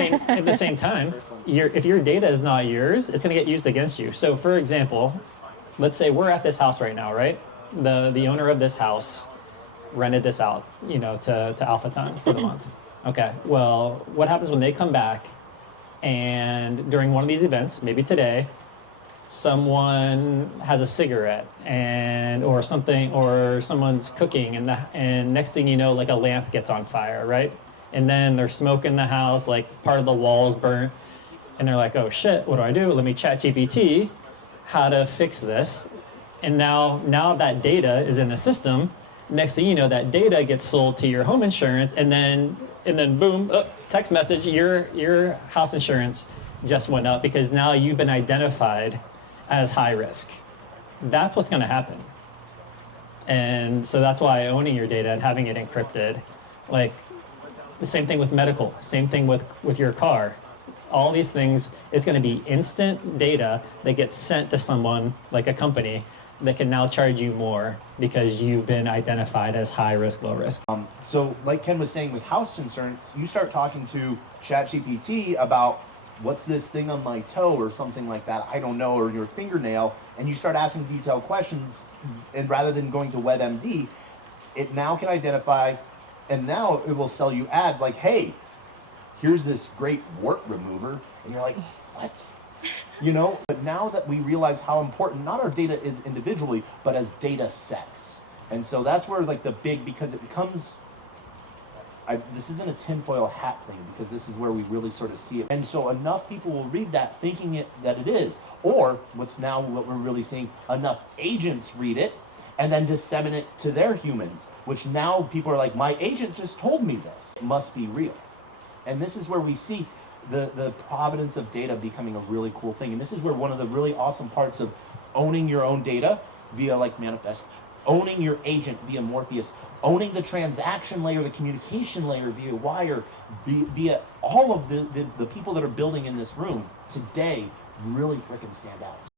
at the same time, if your data is not yours, it's going to get used against you. So, for example, let's say we're at this house right now, right? The owner of this house rented this out, to Alpha Time for the month. Okay. Well, what happens when they come back and during one of these events, maybe today, someone has a cigarette or something, or someone's cooking, and next thing you know, like a lamp gets on fire, right? And then there's smoke in the house, like part of the wall's burnt, and they're like, oh shit, what do I do? Let me ChatGPT how to fix this. And now that data is in the system. Next thing you know, that data gets sold to your home insurance, and then boom, text message, your house insurance just went up because now you've been identified as high risk. That's what's going to happen. And so that's why owning your data and having it encrypted, like the same thing with medical, same thing with your car. All these things, it's going to be instant data that gets sent to someone, like a company, that can now charge you more because you've been identified as high risk, low risk. So like Ken was saying with house insurance, you start talking to ChatGPT about what's this thing on my toe or something like that, I don't know, or your fingernail, and you start asking detailed questions, and rather than going to WebMD, it now can identify, and now it will sell you ads like, hey, here's this great wart remover, and you're like, what? But now that we realize how important not our data is individually, but as data sets. And so that's where like because it becomes, this isn't a tinfoil hat thing, because this is where we really sort of see it. And so enough people will read that thinking that it is, or what we're really seeing, enough agents read it and then disseminate it to their humans, which now people are like, my agent just told me this. It must be real. And this is where we see the provenance of data becoming a really cool thing. And this is where one of the really awesome parts of owning your own data via like Manifest, owning your agent via Morpheus, owning the transaction layer, the communication layer via Wire, via all of the people that are building in this room today really freaking stand out.